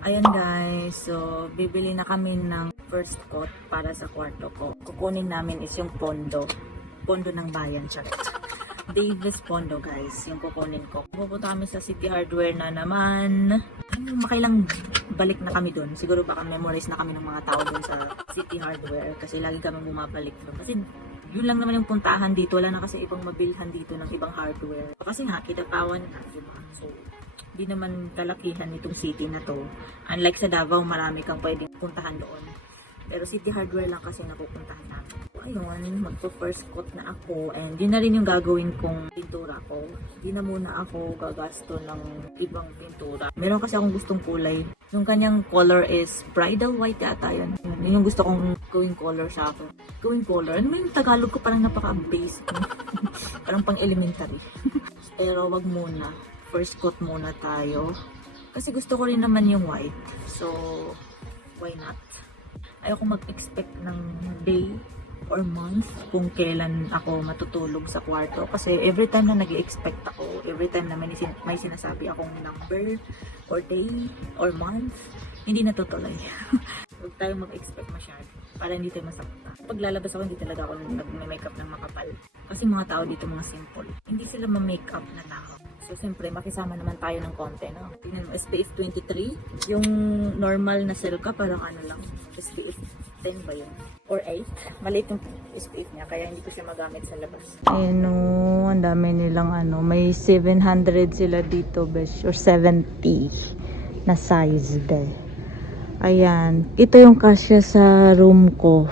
Ayan guys, so bibili na kami ng first coat para sa kwarto ko. Kukunin namin is yung pondo. Pondo ng bayan, charot. Davis Pondo guys, yung kukunin ko. Pupunta kami sa City Hardware na naman. Makailang balik na kami dun. Siguro baka memorize na kami ng mga tao dun sa City Hardware. Kasi lagi kami bumabalik dun. Kasi yun lang naman yung puntahan dito. Wala na kasi ibang mabilhan dito ng ibang hardware. Kasi nga, Kidapawan na, diba? So, di naman kalakihan itong city na to. Unlike sa Davao, marami kang pwedeng puntahan doon. Pero City Hardware lang kasi napupuntahan namin. Ayun, magpo-first coat na ako. And yun na rin yung gagawin kong pintura ko. Di na muna ako gagasto ng ibang pintura. Meron kasi akong gustong kulay. Yung kanyang color is bridal white yata yun. Yun yung gusto kong gawing color sa akin. Gawing color? Ano yung Tagalog ko? Parang napaka-basic. Parang pang-elementary. Pero wag muna. First coat muna tayo. Kasi gusto ko rin naman yung white. So, why not? Ayoko mag-expect ng day or month kung kailan ako matutulog sa kwarto. Kasi every time na nag-expect ako, every time na may sinasabi akong number or day or month, hindi natutuloy. Huwag tayong mag-expect masyado para hindi tayo masakta. Pag lalabas ako, hindi talaga ako nag-makeup ng makapal. Kasi mga tao dito mga simple. Hindi sila ma-makeup na tao. So, siyempre, makisama naman tayo ng konti, no? Tingnan mo, SPF 23. Yung normal na Silka, parang ano lang, SPF 10 ba yun? Or 8? Maliit yung SPF niya, kaya hindi ko siya magamit sa labas. Ayun, no, ang dami nilang ano, may 700 sila dito, besh, or 70 na size, be. Ayan, ito yung kasya sa room ko.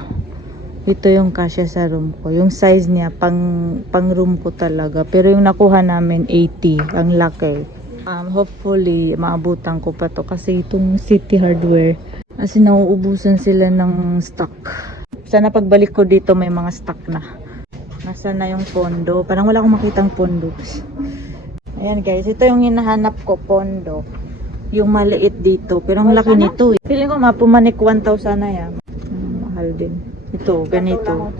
Ito yung kasya sa room ko. Yung size niya, pang room ko talaga. Pero yung nakuha namin, 80. Ang laki. Hopefully, maabutan ko pa to. Kasi itong City Hardware, kasi nauubusan sila ng stock. Sana pagbalik ko dito, may mga stock na. Nasaan na yung pondo? Parang wala akong makitang pondo. Ayan guys, ito yung hinahanap ko, pondo. Yung maliit dito. Pero ang laki nito eh. Feeling ko mapumanik 1,000 na yan. Mahal din. Ito, ganito.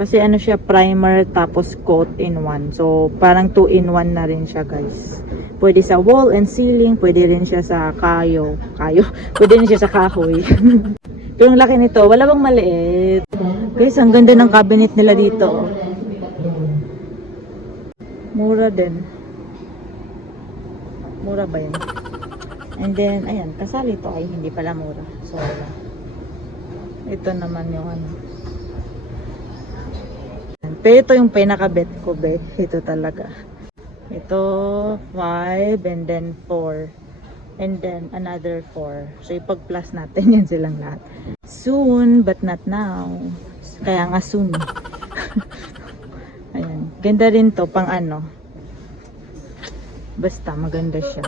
Kasi ano siya, primer tapos coat in one. So, parang 2 in 1 na rin siya, guys. Pwede sa wall and ceiling, pwede rin siya sa kayo. Pwede rin siya sa kahoy. Pero ang laki nito, wala bang maliit? Guys, ang ganda ng cabinet nila dito. Mura din. Mura ba yun? And then, ayan, kasali to ay hindi pala mura. So, ito naman yung ano. Pero ito yung pinaka-bet ko, be. Ito talaga. Ito, 5, and then 4. And then, another 4. So, ipag-plus natin yan silang lahat. Soon, but not now. Kaya nga soon. Ayan. Ganda rin to, pang ano. Basta, maganda siya.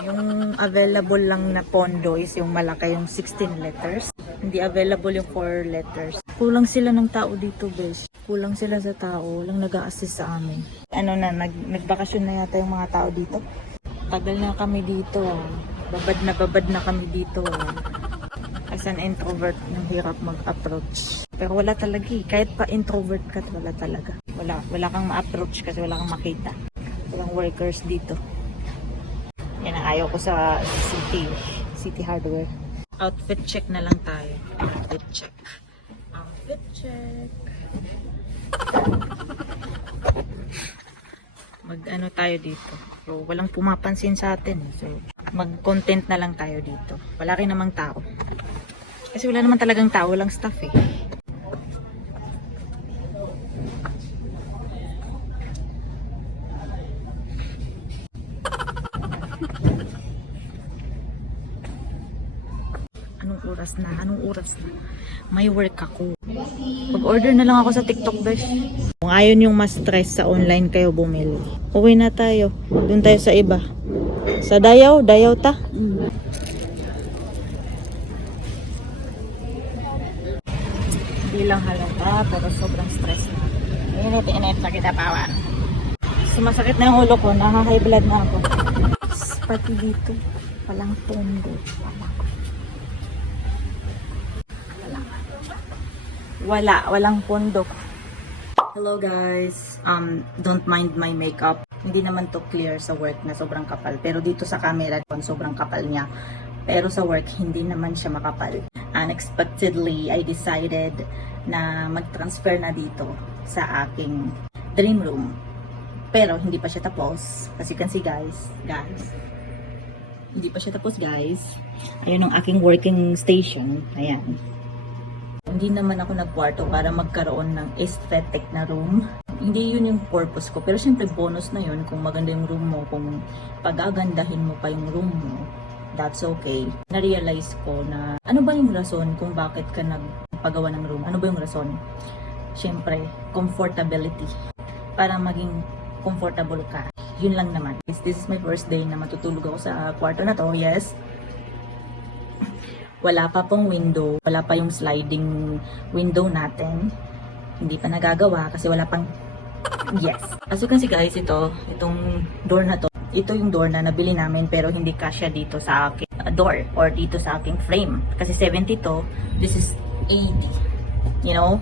Yung available lang na pondo is yung malaki, yung 16 letters. Hindi available yung 4 letters. Kulang sila ng tao dito, besh. Kulang sila sa tao. Walang nag-a-assist sa amin. Ano na, nagbakasyon na yata yung mga tao dito. Tagal na kami dito. Babad na kami dito. As an introvert, yung hirap mag-approach. Pero wala talaga eh. Kahit pa introvert ka, wala talaga. Wala kang ma-approach kasi wala kang makita. Walang workers dito. Yan ang ayaw ko sa City Hardware. Outfit check na lang tayo. Outfit check. Mag-ano tayo dito. So, walang pumapansin sa atin. So, mag-content na lang tayo dito. Wala rin namang tao. Kasi wala naman talagang tao, walang staff eh. Anong oras na? May work ako. Pag-order na lang ako sa TikTok, besh. Kung ayaw yung mas stress sa online, kayo bumili. Uwi na tayo. Doon tayo sa iba. Sa Dayaw ta? Hindi lang halata, pero sobrang stress na. Init sa Kidapawan. Sumasakit na yung ulo ko, nakaka-high blood na ako. Pati dito, walang pondo. Walang pondo. Hello guys, don't mind my makeup. Hindi naman to clear sa work na sobrang kapal. Pero dito sa camera, sobrang kapal niya. Pero sa work, hindi naman siya makapal. Unexpectedly, I decided na mag-transfer na dito sa aking dream room. Pero hindi pa siya tapos. As you can see guys, hindi pa siya tapos guys. Ayun ang aking working station. Ayan. Hindi naman ako nagkwarto para magkaroon ng aesthetic na room. Hindi yun yung purpose ko. Pero syempre bonus na yun kung maganda yung room mo. Kung pagagandahin mo pa yung room mo, that's okay. Na-realize ko na ano ba yung rason kung bakit ka nagpagawa ng room? Ano ba yung rason? Syempre, comfortability. Para maging comfortable ka. Yun lang naman. This is my first day na matutulog ako sa kwarto na to. Yes. Wala pa pong window. Wala pa yung sliding window natin. Hindi pa nagagawa kasi wala pang... Yes. As you can see guys, itong door na to. Ito yung door na nabili namin pero hindi kasya dito sa aking door or dito sa aking frame. Kasi 70 to. This is 80. You know?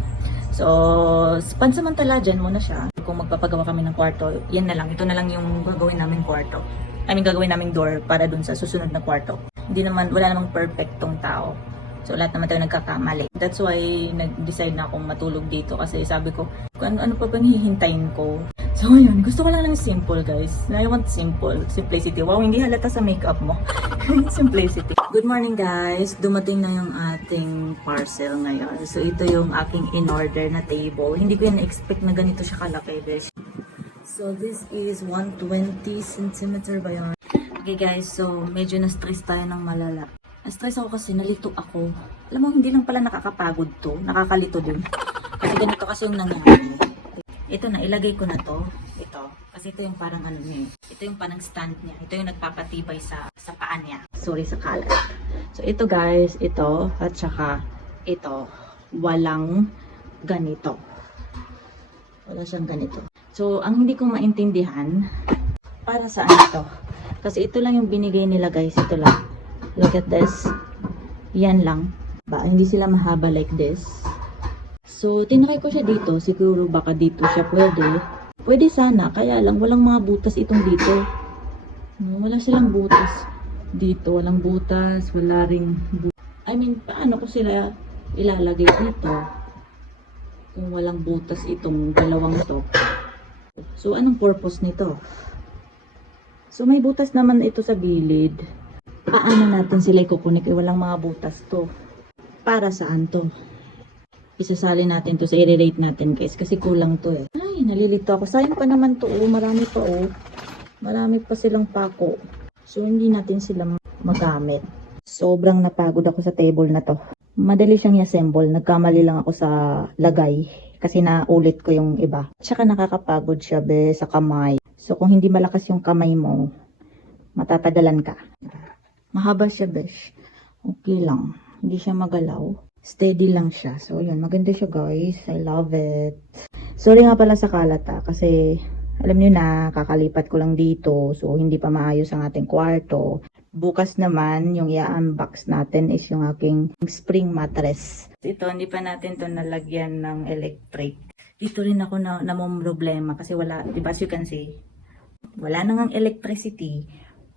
So, pansamantala dyan muna siya. Kung magpapagawa kami ng kwarto, yan na lang. Ito na lang yung gagawin namin kwarto. Gagawin namin door para dun sa susunod na kwarto. Wala namang perfectong tao. So, lahat naman tayo nagkakamali. That's why, nag-decide na akong matulog dito. Kasi sabi ko, ano pa bang hihintayin ko? So, yun. Gusto ko lang simple, guys. I want simple. Simplicity. Wow, hindi halata sa makeup mo. Simplicity. Good morning, guys. Dumating na yung ating parcel ngayon. So, ito yung aking in-order na table. Hindi ko yan na-expect na ganito siya kalaki, besh. So, this is 120 cm ba yun? Okay, guys. So, medyo na-stress tayo ng malala. Na-stress ako kasi nalito ako. Alam mo, hindi lang pala nakakapagod to. Nakakalito din. Kasi ganito kasi yung nangyari. Ito na, ilagay ko na to. Ito. Kasi ito yung parang ano niya. Ito yung parang stand niya. Ito yung nagpapatibay sa paa niya. Sorry sa kalat. So, ito guys. Ito. At saka ito. Walang ganito. Wala siyang ganito. So, ang hindi ko maintindihan, para saan ito? Kasi ito lang yung binigay nila guys. Ito lang. Look at this. Yan lang. Hindi sila mahaba like this. So, tinakay ko siya dito. Siguro baka dito siya pwede. Pwede sana. Kaya lang, walang mga butas itong dito. Wala silang butas. Dito, walang butas. Wala ring butas. Paano ko sila ilalagay dito? Kung walang butas itong dalawang to. So, anong purpose nito? So, may butas naman ito sa gilid. Paano natin sila ikukunik? Walang mga butas to. Para saan to? Isasali natin to sa i-rate natin guys. Kasi kulang to eh. Ay, nalilito ako. Sayang pa naman to. Marami pa oh. Marami pa silang pako. So, hindi natin sila magamit. Sobrang napagod ako sa table na to. Madali siyang i-assemble. Nagkamali lang ako sa lagay. Kasi naulit ko yung iba. Tsaka nakakapagod siya be sa kamay. So, kung hindi malakas yung kamay mo, matatagalan ka. Mahaba siya, besh. Okay lang. Hindi siya magalaw. Steady lang siya. So, yun. Maganda siya, guys. I love it. Sorry nga pala sa kalat, kasi alam nyo na, kakalipat ko lang dito. So, hindi pa maayos ang ating kwarto. Bukas naman, yung i-unbox natin is yung aking spring mattress. Ito, hindi pa natin to nalagyan ng electric. Dito rin ako na problema kasi wala, diba as you can see, wala nang electricity.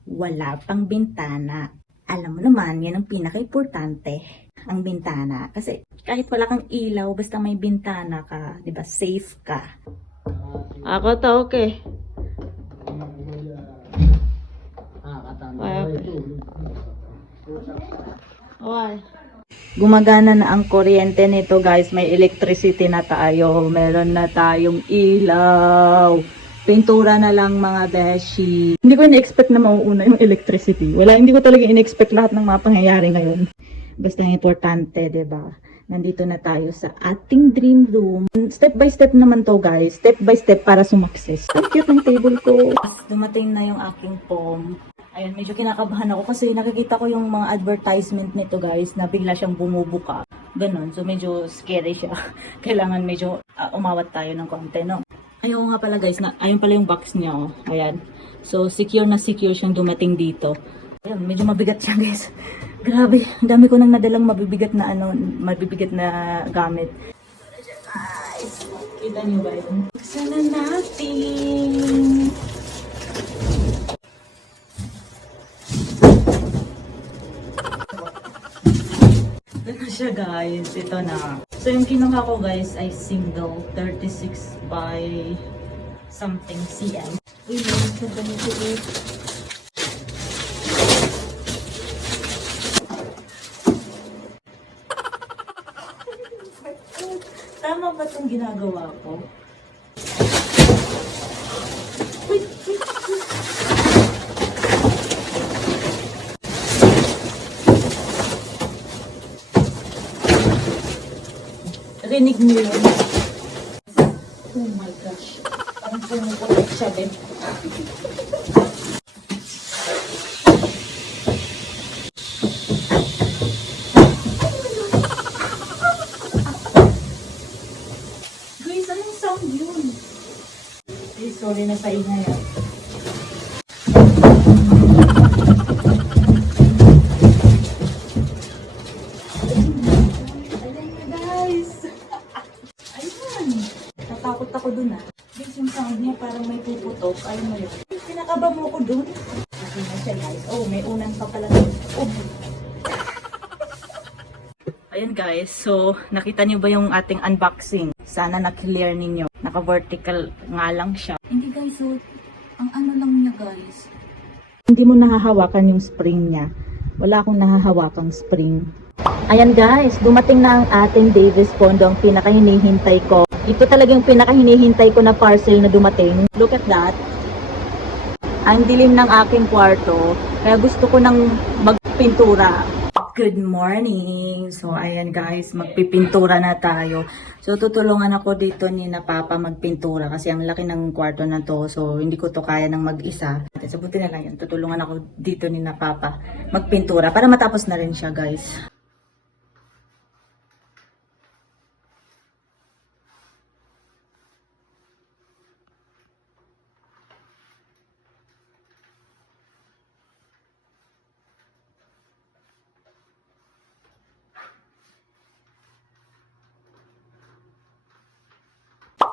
Wala pang bintana. Alam mo naman, yan ang pinaka-importante, ang bintana. Kasi kahit wala kang ilaw, basta may bintana ka, di ba, safe ka. Ako to, okay. Okay. Gumagana na ang kuryente nito guys, may electricity na tayo, meron na tayong ilaw. Pintura na lang mga beshi. Hindi ko in-expect na mauuna yung electricity. Hindi ko talaga in-expect lahat ng mga pangyayari ngayon. Basta importante, diba? Nandito na tayo sa ating dream room. Step by step naman to guys. Step by step para sumakses. Ang cute ng table ko. Dumating na yung aking pom. Ayun, medyo kinakabahan ako kasi nakikita ko yung mga advertisement nito guys na bigla siyang bumubuka. Ganon. So medyo scary siya. Kailangan medyo umawat tayo ng konti, no? Ayun nga pala guys, ayun pala yung box niya, oh. Ayan. So, secure na secure siyang dumating dito. Ayun, medyo mabigat siya guys. Grabe, ang dami ko nang nadalang mabibigat na gamit. Guys, kita niyo ba yun? Sana natin. Ito na siya guys. Ito na. So yung kinuha ko guys ay single 36 by something cm. Uy, meron siya ganito eh. Tama ba itong ginagawa ko? Wait, wait, wait. Rinig niyo yun? Oh my gosh. Parang pumupulit siya din. Guys, anong sound yun? Eh, sorry na sa ingay ah. Natakot ako dun ah. Guys, yung sound niya parang may puputok. Ayun mo yun. Pinakaba mo ko dun. Okay na siya guys. Oh, may unang pa pala. Oh. Ayun guys, so nakita niyo ba yung ating unboxing? Sana na-clear ninyo. Naka-vertical nga lang siya. Hindi guys, so ang ano lang niya guys. Hindi mo nahahawakan yung spring niya. Wala akong nahahawakang spring. Ayan guys, dumating na ang ating Davis Pondo, ang pinakahinihintay ko. Ito talaga yung pinakahinihintay ko na parcel na dumating. Look at that. Ang dilim ng aking kwarto, kaya gusto ko nang magpintura. Good morning! So ayan guys, magpipintura na tayo. So tutulungan ako dito ni na Papa magpintura kasi ang laki ng kwarto na to. So hindi ko to kaya ng mag-isa. So buti na lang yun, tutulungan ako dito ni na Papa magpintura para matapos na rin siya guys.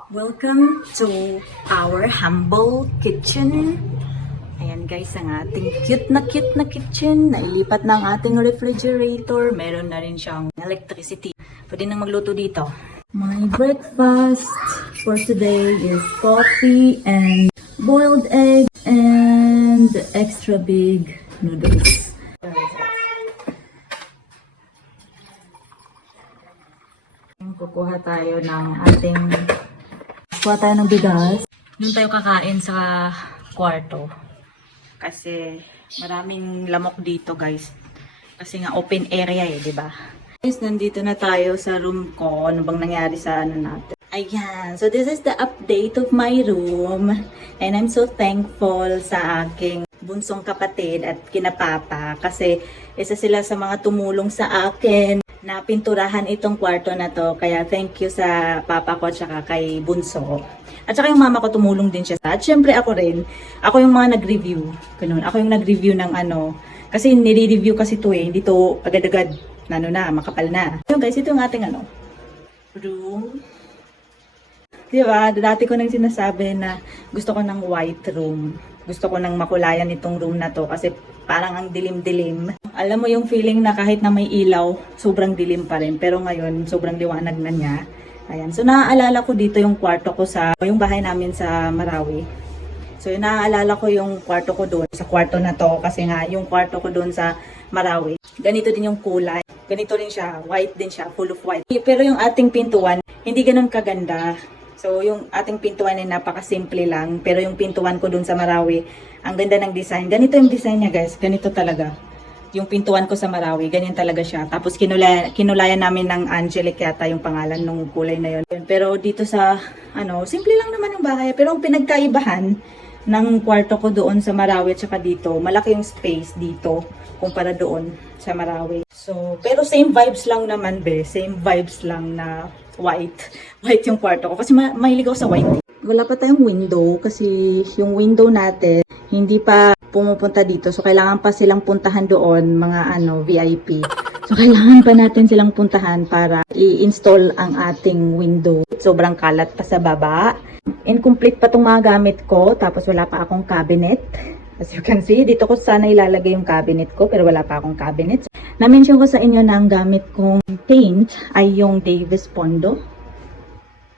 Welcome to our humble kitchen. Ayan guys, ang ating cute na kitchen. Nailipat na ang ating refrigerator. Meron na rin siyang electricity. Pwede nang magluto dito. My breakfast for today is coffee and boiled egg and extra big noodles. Kukuha tayo ng ating kuha tayo ng bigas. Doon tayo kakain sa kwarto. Kasi maraming lamok dito guys. Kasi nga open area eh, di ba? Guys, nandito na tayo sa room ko. Ano bang nangyari sa ano natin? Ayan. So this is the update of my room. And I'm so thankful sa aking bunsong kapatid at kina Papa. Kasi isa sila sa mga tumulong sa akin na pinturahan itong kwarto na to. Kaya thank you sa papa ko at saka kay Bunso. At saka yung mama ko tumulong din siya. At syempre ako rin. Ako yung mga nag-review. Ganun. Ako yung nag-review ng ano. Kasi nire-review kasi to eh. Hindi to agad-agad. Makapal na. Yung guys, ito yung ating ano. Room. Diba? Dati ko nang sinasabi na gusto ko ng white room. Gusto ko nang makulayan itong room na to. Kasi parang ang dilim-dilim. Alam mo yung feeling na kahit na may ilaw, sobrang dilim pa rin. Pero ngayon, sobrang liwanag na niya. Ayan. So, naaalala ko dito yung kwarto ko sa, yung bahay namin sa Marawi. So, naaalala ko yung kwarto ko doon, sa kwarto na to. Kasi nga, yung kwarto ko doon sa Marawi. Ganito din yung kulay. Ganito rin siya. White din siya. Full of white. Pero yung ating pintuan, hindi ganun kaganda. So, yung ating pintuan ay napakasimple lang. Pero yung pintuan ko dun sa Marawi, ang ganda ng design. Ganito yung design niya guys. Ganito talaga. Yung pintuan ko sa Marawi, ganyan talaga siya. Tapos kinulayan namin ng Angelic yata yung pangalan ng kulay na yun. Pero dito sa, ano, simple lang naman yung bahay. Pero ang pinagkaibahan ng kwarto ko doon sa Marawi at saka dito, malaki yung space dito kumpara doon sa Marawi. So, pero same vibes lang naman be. Same vibes lang na white. White yung kwarto ko. Kasi mahilig ako sa white. Wala pa tayong window kasi yung window natin hindi pa pumupunta dito. So, kailangan pa silang puntahan doon, mga ano, VIP. So, kailangan pa natin silang puntahan para i-install ang ating window. Sobrang kalat pa sa baba. Incomplete pa itong mga gamit ko. Tapos, wala pa akong cabinet. As you can see, dito ko sana ilalagay yung cabinet ko pero wala pa akong cabinet. Na-mention ko sa inyo na ang gamit kong paint ay yung Davis Pondo.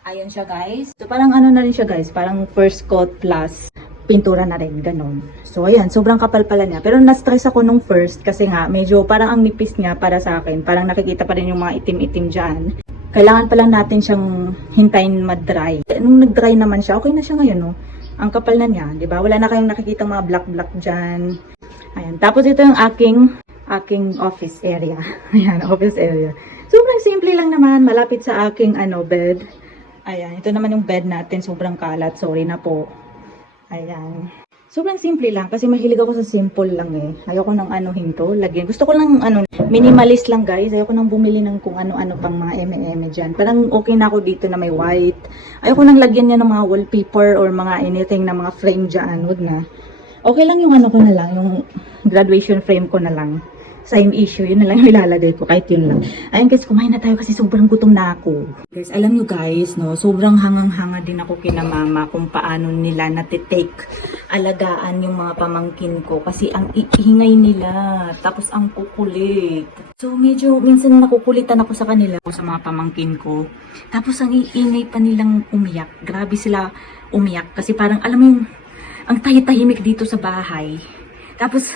Ayun siya guys. So parang ano na rin siya guys, parang first coat plus pintura na rin, ganun. So ayan, sobrang kapal pala niya. Pero na-stress ako nung first kasi nga medyo parang ang nipis niya para sa akin. Parang nakikita pa rin yung mga itim-itim dyan. Kailangan pa lang natin siyang hintayin mag-dry. Nung nag-dry naman siya, okay na siya ngayon, no? Ang kapal na niya, di ba? Wala na kayong nakikita mga black-black dyan. Ayan. Tapos ito yung aking office area. Ayan, office area. Sobrang simple lang naman. Malapit sa aking bed. Ayan. Ito naman yung bed natin. Sobrang kalat. Sorry na po. Ayan. Sobrang simple lang kasi mahilig ako sa simple lang eh. Ayoko nang anuhin to, lagyan. Gusto ko lang minimalist lang guys. Ayoko nang bumili ng kung ano-ano pang mga eme-eme dyan. Parang okay na ako dito na may white. Ayoko nang lagyan niya ng mga wallpaper or mga anything na mga frame dyan. Huwag na. Okay lang yung ko na lang, yung graduation frame ko na lang. Same issue, yun na lang yung ilalagay ko, kahit yun lang. Ayun guys, kumain na tayo kasi sobrang gutom na ako. Guys, alam nyo guys, no, sobrang hangang-hanga din ako kina mama kung paano nila natitake, alagaan yung mga pamangkin ko. Kasi ang iingay nila, tapos ang kukulit. So medyo, minsan nakukulitan ako sa kanila, sa mga pamangkin ko. Tapos ang iingay pa nilang umiyak. Grabe sila umiyak kasi parang, alam mo yung, ang tahimik dito sa bahay. Tapos,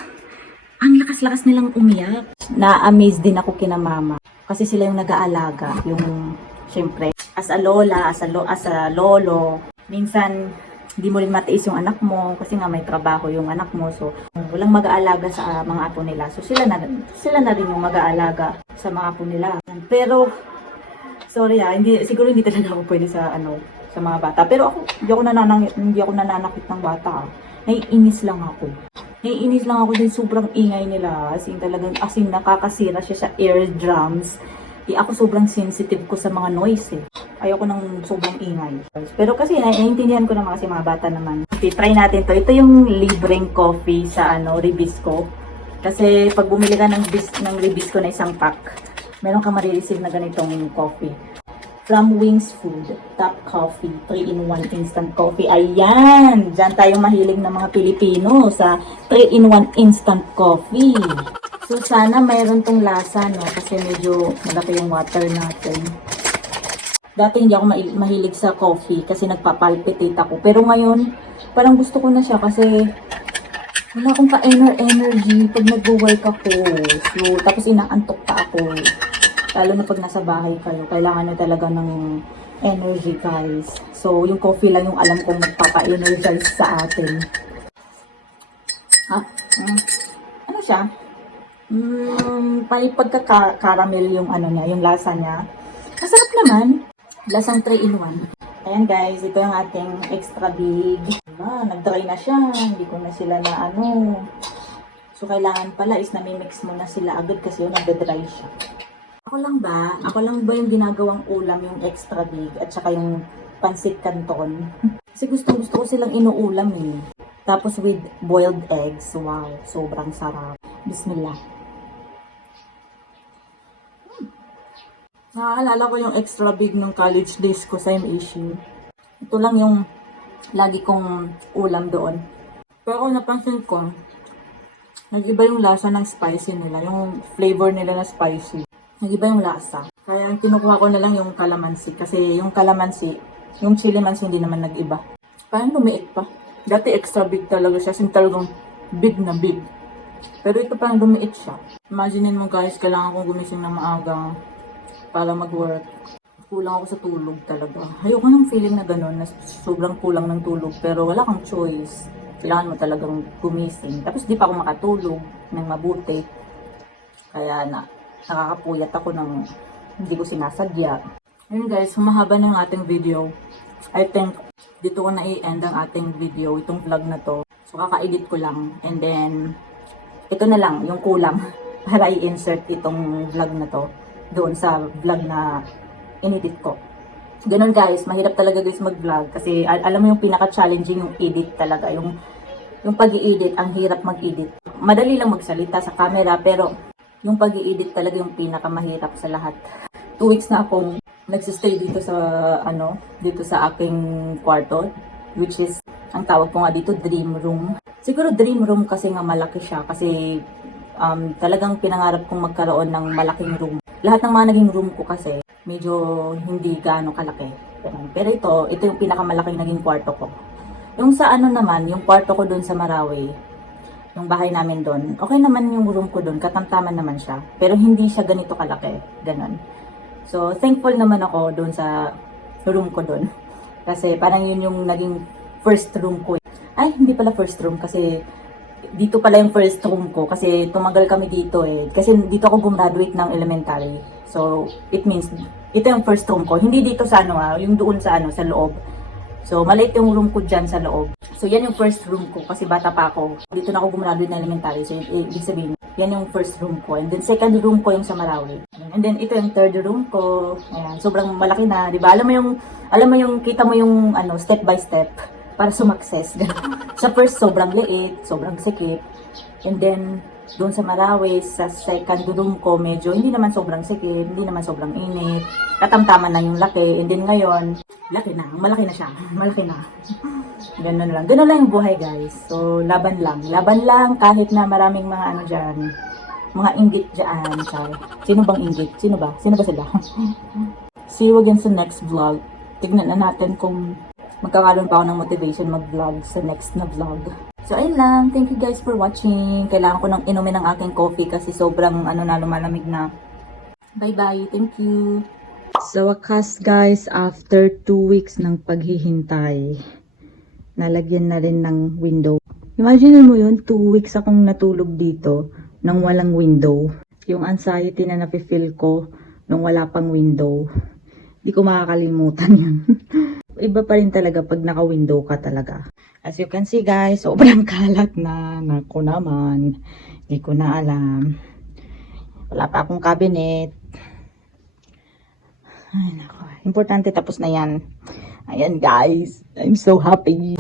ang lakas-lakas nilang umiyak. Na-amaze din ako kina mama. Kasi sila yung nag-aalaga. Yung, syempre, as a lola, as a lolo. Minsan, hindi mo rin matiis yung anak mo. Kasi nga may trabaho yung anak mo. So, walang mag-aalaga sa mga apo nila. So, sila na rin yung mag-aalaga sa mga apo nila. Pero, sorry siguro hindi talaga ako pwede sa mga bata. Pero ako, hindi ako nananakit ng bata. Naiinis lang ako. Naiinis lang ako din sobrang ingay nila. As in nakakasira siya sa eardrums. Ako sobrang sensitive ko sa mga noise eh. Ayoko ng sobrang ingay. Pero kasi naiintindihan ko naman kasi mga bata naman. Okay, try natin to. Ito yung libreng coffee sa Ribisco. Kasi pag bumili ka ng Ribisco na isang pack, meron ka marireceive na ganitong coffee. From Wings Food, Top Coffee, 3-in-1 instant coffee. Ayan! Diyan tayo mahilig ng mga Pilipino sa 3-in-1 instant coffee. So, sana mayroon tong lasa, no? Kasi medyo malaki yung water natin. Dati hindi ako mahilig sa coffee kasi nagpapalpitate ako. Pero ngayon, parang gusto ko na siya kasi wala akong ka-energy pag nag-work ako. So, tapos inaantok pa ako. Lalo na pag nasa bahay kayo, kailangan nyo talaga ng energy guys. So, yung coffee lang yung alam kong magpapa-energize sa atin. Ano siya? May pagka-caramel yung yung lasa niya. Masarap naman. Lasang 3-in-1. Ayan guys, ito yung ating extra big. Nag-dry na siya. Hindi ko na sila na So, kailangan pala is namimix mo na sila agad kasi yung nag-dry siya. Ako lang ba yung ginagawang ulam yung extra big at saka yung pansit canton? Kasi gusto ko silang inuulam eh. Tapos with boiled eggs. Wow, sobrang sarap. Bismillah. Nakaalala ko yung extra big ng college days ko sa MAC. Ito lang yung lagi kong ulam doon. Pero kung napansin ko, nag-iba yung lasa ng spicy nila. Yung flavor nila na spicy. Nag-iba yung lasa. Kaya kinukuha ko na lang yung calamansi. Kasi yung calamansi, yung chili mansi hindi naman nag-iba. Parang lumiit pa. Dati extra big talaga siya. Sin talagang big na big. Pero ito parang lumiit siya. Imaginin mo guys, kailangan kong gumising na maaga para mag-work. Kulang ako sa tulog talaga. Ayoko ng feeling na gano'n, na sobrang kulang ng tulog. Pero wala kang choice. Kailangan mo talagang gumising. Tapos di pa ako makatulog ng mabuti. Kaya nakakapuyat ako ng hindi ko sinasadya. Ayun guys, humahaba na yung ating video. I think dito ko na i-end ang ating video, itong vlog na to. So kaka-edit ko lang. And then, ito na lang, yung kulang para i-insert itong vlog na to doon sa vlog na in-edit ko. Ganun guys, mahirap talaga guys mag-vlog kasi alam mo yung pinaka-challenging yung edit talaga. Yung pag-i-edit, ang hirap mag-edit. Madali lang magsalita sa camera pero yung pag-i-edit talaga yung pinakamahirap sa lahat. 2 weeks na akong nagsistay dito sa dito sa aking kwarto, which is ang tawag ko nga dito dream room. Siguro dream room kasi nga malaki siya kasi talagang pinangarap kong magkaroon ng malaking room. Lahat ng mga naging room ko kasi medyo hindi gaano kalaki. Ganun. Pero ito yung pinakamalaking naging kwarto ko. Yung sa ano naman, yung kwarto ko doon sa Marawi, yung bahay namin doon, okay naman yung room ko doon, katamtaman naman siya. Pero hindi siya ganito kalaki, ganun. So, thankful naman ako doon sa room ko doon. Kasi parang yun yung naging first room ko. Ay, hindi pala first room kasi dito pala yung first room ko kasi tumagal kami dito eh. Kasi dito ako gumraduate ng elementary. So, it means, ito yung first room ko. Hindi dito sa ano yung doon sa ano, sa loob. So, maliit yung room ko dyan sa loob. So, yan yung first room ko kasi bata pa ako. Dito na ako gumraduate ng elementary. So, ibig sabihin, yan yung first room ko. And then, second room ko yung sa Marawi. And then, ito yung third room ko. Ayan, sobrang malaki na, di ba? Alam mo yung, kita mo yung, ano, step by step para sumakses. Sa first, sobrang liit, sobrang sikip. And then, doon sa Marawi, sa second room ko, medyo hindi naman sobrang sikip, hindi naman sobrang init. Katamtaman na yung laki. And then ngayon, malaki na siya. Malaki na. Ganun lang. Ganun lang yung buhay, guys. So, laban lang. Laban lang kahit na maraming mga ano dyan. Mga inggit dyan. Sorry. Sino bang inggit? Sino ba? Sino ba sila? See you again sa next vlog. Tignan na natin kung magkakaroon pa ako ng motivation mag-vlog sa next na vlog. So, ayun lang. Thank you guys for watching. Kailangan ko nang inumin ang aking coffee kasi sobrang lumalamig na. Bye-bye. Thank you. Sa wakas guys, after 2 weeks ng paghihintay, nalagyan na rin ng window. Imagine mo yun, 2 weeks akong natulog dito nang walang window. Yung anxiety na nafe-feel ko nung wala pang window. Di ko makakalimutan yun. Iba pa rin talaga pag naka-window ka talaga. As you can see guys, sobrang kalat na. Naku naman. Hindi ko na alam. Wala pa akong cabinet. Ay, naku. Importante tapos na yan. Ayan guys. I'm so happy.